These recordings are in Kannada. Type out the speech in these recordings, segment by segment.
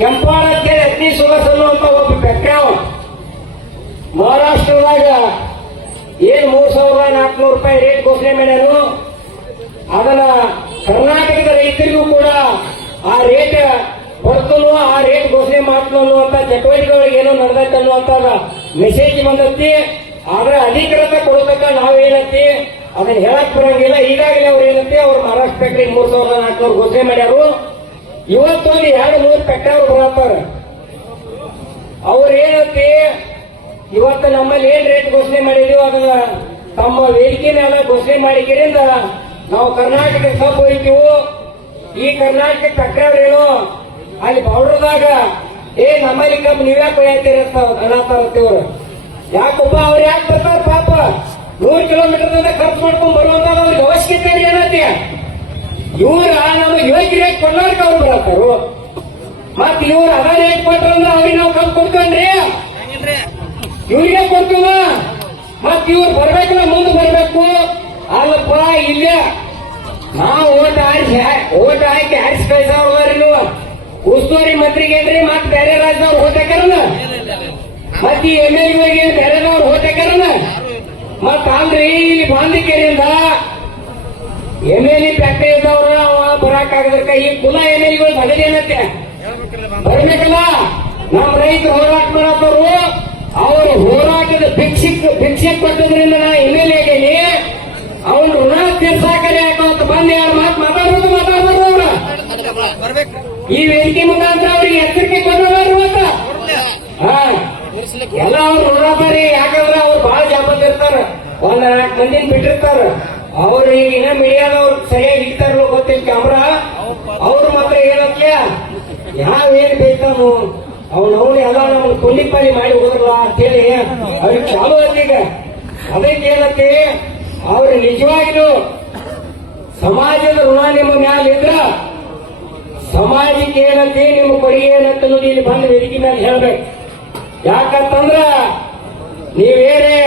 ಕೆಂಪಾಳ ಅಂತೇಳಿ ಅತಿ ಅಂತ ಅನ್ನುವಂತ ಒಬ್ಬ ಬೆಕ್ಕಾವ ಮಹಾರಾಷ್ಟ್ರದಾಗ ಏನ್ ಮೂರ್ ಸಾವಿರದ ನಾಲ್ಕುನೂರು ರೂಪಾಯಿ ರೇಟ್ ಘೋಷಣೆ ಮಾಡ್ಯಾರು ಅದನ್ನ ಕರ್ನಾಟಕದ ರೈತರಿಗೂ ಕೂಡ ಆ ರೇಟ್ ಬರ್ತನೋ ಆ ರೇಟ್ ಘೋಷಣೆ ಮಾಡ್ತು ಅಂತ ಚಟುವಟಿಕೆಗಳಿಗೆ ಏನೋ ನಡೆದೈತೆ ಅನ್ನುವಂತ ಮೆಸೇಜ್ ಬಂದೈತಿ. ಆದ್ರೆ ಅಧಿಕೃತ ಕೊಡಬೇಕ ನಾವೇನಂತಿ ಅದನ್ನ ಹೇಳಕ್ ಬರೋಂಗಿಲ್ಲ. ಈಗಾಗಲೇ ಅವ್ರು ಏನಂತೆ? ಅವ್ರು ಮಹಾರಾಷ್ಟ್ರ ಫ್ಯಾಕ್ಟ್ರಿ ಮೂರ್ ಸಾವಿರದ ನಾಲ್ಕುನೂರು ಘೋಷಣೆ ಮಾಡ್ಯಾರು. ಇವತ್ತೊಂದು ಎರಡು ಮೂರು ಪೆಟ್ಟಾರು ಬರತ್ತಾರ ಅವ್ರು ಇವತ್ತು ನಮ್ಮಲ್ಲಿ ಏನ್ ರೇಟ್ ಘೋಷಣೆ ಮಾಡಿದೀವಿ ಅದನ್ನ ತಮ್ಮ ವೇದಿಕೆ ಮೇಲೆ ಘೋಷಣೆ ಮಾಡಿದ್ರಿಂದ ನಾವು ಕರ್ನಾಟಕ ಸಬ್ ಹೋಯ್ತೀವು ಈ ಕರ್ನಾಟಕ ತಕ್ರಾರೇನು ಅಲ್ಲಿ ಬೌಡ್ರದಾಗ, ಏ, ನಮ್ಮಲ್ಲಿ ಕಬ್ಬು ನೀವ್ಯಾಕೆ ಹೋಯ್ತೀರಂತ ಅನ್ನತ್ತಾರತ್ತಿವ್ರು ಯಾಕಪ್ಪ, ಅವ್ರು ಯಾಕೆ ಬರ್ತಾರ ಪಾಪ? ನೂರು ಕಿಲೋಮೀಟರ್ ಖರ್ಚು ಮಾಡ್ಕೊಂಡು ಬರುವಂತ ಅವ್ರಿಗೆ ಅವಶ್ಯಕತೆ ಏನೈತಿ ಇವ್ರ ನಮ್ಮ ಯೋಜನೆ ಕೊಡ್ಲಾರ್ಕ ಅವ್ರು ಬರತ್ತಾರು ಮತ್ ಇವ್ರು ಅದ ರೇಟ್ ಕೊಟ್ರಂದ್ರ ಅವ್ರಿಗೆ ನಾವು ಕಂಪ್ ಕೊಡ್ತೇನ್ರಿ. ಇವ್ರಿಗೆ ಕೊಡ್ತೀವ? ಮತ್ ಇವ್ರು ಬರ್ಬೇಕಲ್ಲ ಮುಂದೆ ಬರ್ಬೇಕು. ಅಲ್ಲಪ್ಪ ಇಲ್ಲ ನಾವು ಓಟ್ ಆರಿಸಿ ಓಟ್ ಹಾಕಿ ಆರಿಸಿ ಕಳ್ಸಾವ್ರಿ ನೀವು ಉಸ್ತುವಾರಿ ಮಂತ್ರಿಗೆ ಏನ್ರಿ ಮತ್ ಬೇರೆ ರಾಜ್ಯದವ್ರು ಹಾಕ್ಯಾರನ? ಮತ್ ಈ ಎಂ ಎಲ್ಗೆ ಬೇರೆದವ್ರು ಹಾಕ್ಯಾರನ? ಮತ್ ಅಲ್ರಿ ಇಲ್ಲಿ ಬಾಂಧಿಕೆರಿಂದ ಎಂ ಎಲ್ ಎ ಫ್ಯಾಕ್ಟರಿ ಈ ಕುಲ ಎಂ ಎಲ್ಗಳು ಬದಲಿ ಏನತ್ತೆ? ಬರ್ಬೇಕಲ್ಲ? ನಮ್ಮ ರೈತರು ಹೋರಾಟ ಮಾಡತ್ತವರು ಅವರು ಹೋರಾಟದ ಭಿಕ್ಷಕ್ ಭಿಕ್ಷೆ ಕೊಟ್ಟದ್ರಿಂದ ನಾ ಎಲ್ ಎಗೆ ಅವನು ಋಣ ತೀರ್ಸಾಕರೆ ಅಂತ ಬಂದು ಯಾರು ಮಾತು ಮಾತಾಡೋದು ಮಾತಾಡೋದು ಅವ್ರ. ಈ ವೇದಿಕೆ ಮುಖಾಂತರ ಅವ್ರಿಗೆ ಎಚ್ಚರಿಕೆ ಕೊಟ್ಟರು ಅಂತ ಎಲ್ಲ ಅವ್ರು ನೋಡತಾರಿ ಯಾಕಂದ್ರೆ ಅವ್ರು ಬಹಳ ಜಾಬಂದ ಇರ್ತಾರ. ಒಂದ್ ನಾಲ್ಕು ಮಂದಿನ ಬಿಟ್ಟಿರ್ತಾರ. ಅವ್ರು ಈಗ ಇನ್ನ ಮೀಡಿಯಾದವ್ರು ಸರಿಯಾಗಿ ಇಡ್ತಾರೋ ಗೊತ್ತಿಲ್ಲ ಕ್ಯಾಮ್ರಾ ಅವ್ರು ಮಾತ್ರ ಏನಪ್ಪ ಯಾವ ಏನ್ ಬೇಕಾನು ಅವ್ನ ಅವ್ನು ಎಲ್ಲ ನಮ್ಗೆ ಕೂಲಿ ಪಾಲಿ ಮಾಡಿ ಹೋದ್ರಲ್ಲ ಅಂತೇಳಿ. ಅವ್ರಿಗೆ ಚಾಲು ಈಗ. ಅದಕ್ಕೆ ಏನಂತೆ ಅವ್ರು ನಿಜವಾಗಿರೋ ಸಮಾಜದ ಋಣ ನಿಮ್ಮ ಮ್ಯಾಲ ಇದ್ರ ಸಮಾಜಕ್ಕೆ ಏನಂತೆ, ನಿಮ್ಮ ಕೊಡುಗೆ ಏನಂತ ಇಲ್ಲಿ ಬಂದು ವೇದಿಕೆ ಮೇಲೆ ಹೇಳ್ಬೇಕು. ಯಾಕಂತಂದ್ರ ನೀವೇನೇ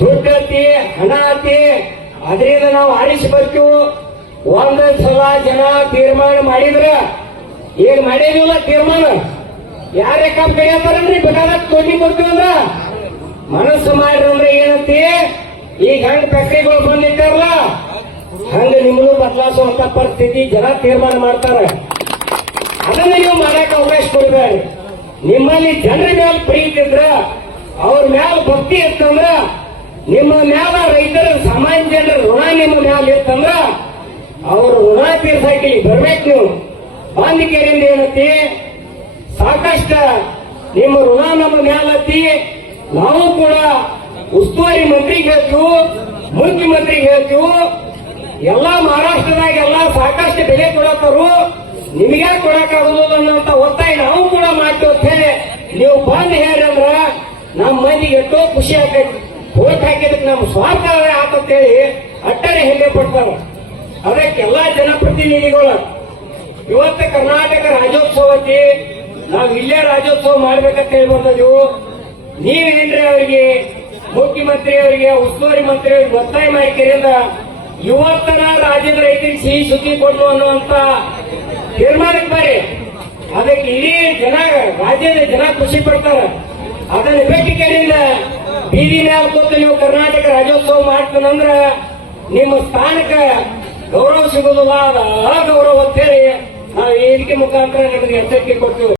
ದುಡ್ಡು ಐತಿ ಹಣ ಅತ್ತಿ ಅದರಿಂದ ನಾವು ಆರಿಸಿ ಬರ್ತೀವಿ ಒಂದ್ ಸಲ ಜನ ತೀರ್ಮಾನ ಮಾಡಿದ್ರ, ಏನ್ ಮಾಡಿದಿಲ್ಲ ತೀರ್ಮಾನ? ಯಾರೇ ಕಪ್ ಕಡಿಯತ್ತಾರನ್ರಿ ಬೇಕಾದ ತೊಂದಿ ಕೊಡ್ತೀವಿ ಅಂದ್ರ? ಮನಸ್ಸು ಮಾಡ್ರಂದ್ರೆ ಏನಂತಿ? ಈಗ ಹೆಂಗ್ ಫ್ಯಾಕ್ಟ್ರಿಗಳು ಬಂದಿದ್ದಾರಲ್ಲ, ಹಂಗ ನಿಮ್ಗೂ ಬದಲಾಯಿಸುವಂತ ಪರಿಸ್ಥಿತಿ ಜನ ತೀರ್ಮಾನ ಮಾಡ್ತಾರೆ. ಅದನ್ನ ನೀವು ಮಾಡಕ್ ಅವಕಾಶ ಕೊಡ್ಬೇಡಿ. ನಿಮ್ಮಲ್ಲಿ ಜನರ ಮೇಲೆ ಪ್ರೀತಿ ಇದ್ರ, ಅವ್ರ ಮ್ಯಾಲ ಭಕ್ತಿ ಇತ್ತಂದ್ರ, ನಿಮ್ಮ ಮ್ಯಾಲ ರೈತರ ಸಾಮಾನ್ಯ ಜನರ ಋಣ ನಿಮ್ಮ ಮ್ಯಾಲ ಇತ್ತಂದ್ರ ಅವ್ರ ಋಣ ಸೈಕಲ್ ಬರ್ಬೇಕು. ನೀವು ಬಾಂಧಿಕೆರಿಂದ ಏನತ್ತಿ ಸಾಕಷ್ಟ ನಿಮ್ಮ ಋಣ ನಮ್ಮ ಮ್ಯಾಲತ್ತಿ. ನಾವು ಕೂಡ ಉಸ್ತುವಾರಿ ಮಂತ್ರಿಗೆ ಹೇಳ್ತೀವಿ ಮುಖ್ಯಮಂತ್ರಿಗೆ ಹೇಳ್ತೀವಿ. ಎಲ್ಲಾ ಮಹಾರಾಷ್ಟ್ರದಾಗ ಎಲ್ಲಾ ಸಾಕಷ್ಟು ಬೆಲೆ ಕೊಡತ್ತರು. ನಿಮಗೆ ಕೊಡಕ್ಕಾಗೋದಿಲ್ಲ ಅನ್ನೋಂತ ಒತ್ತಾಯ ನಾವು ಕೂಡ ಮಾಡ್ತೇವೆ ನೀವು ಬಂದ್ ಹೇಳಿ ಅಂದ್ರ ನಮ್ಮ ಮಂದಿ ಎಷ್ಟೋ ಖುಷಿ ಆಗ್ತೈತಿ. ಓಟ್ ಹಾಕಿದಕ್ಕೆ ನಮ್ಮ ಸ್ವಾರ್ಥ ಆತಂತೇಳಿ ಅಟ್ಟರೆ ಹೆಮ್ಮೆ ಪಡ್ತಾರ ಅದಕ್ಕೆಲ್ಲಾ ಜನಪ್ರತಿನಿಧಿಗಳು, ಇವತ್ತು ಕರ್ನಾಟಕ ರಾಜ್ಯೋತ್ಸವಕ್ಕೆ ನಾವು ಇಲ್ಲೇ ರಾಜ್ಯೋತ್ಸವ ಮಾಡ್ಬೇಕಂತ ಹೇಳಿ ನೀವೇನ್ರಿ ಅವರಿಗೆ, ಮುಖ್ಯಮಂತ್ರಿ ಅವರಿಗೆ, ಉಸ್ತುವಾರಿ ಮಂತ್ರಿ ಅವರಿಗೆ ಒತ್ತಾಯ ಮಾಡಿ ಇವತ್ತನ ರಾಜ್ಯದ ರೈತರಿಗೆ ಸಿಹಿ, ಸುದ್ದಿ ಕೊಡು ಅನ್ನುವಂತ ತೀರ್ಮಾನಕ್ಕೆ ಬರ್ರಿ. ಅದಕ್ಕೆ ಇಡೀ ಜನ, ರಾಜ್ಯದ ಜನ ಖುಷಿ ಪಡ್ತಾರ. ಅದನ್ನ ಬೇಕಿಕೆರಿಂದ ಬೀದಿ ಮ್ಯಾಲ ಕೂತು ನೀವು ಕರ್ನಾಟಕ ರಾಜ್ಯೋತ್ಸವ ಮಾಡ್ತಾನಂದ್ರ, ನಿಮ್ಮ ಸ್ಥಾನಕ್ಕೆ ಗೌರವ ಸಿಗೋದಿಲ್ಲ ಆ ಗೌರವ ಅಂತ ಹೇಳಿ ನಾವು ವೇದಿಕೆ ಮುಖಾಂತರ ನಿಮಗೆ ಎಚ್ಚರಿಕೆ ಕೊಡ್ತೀವಿ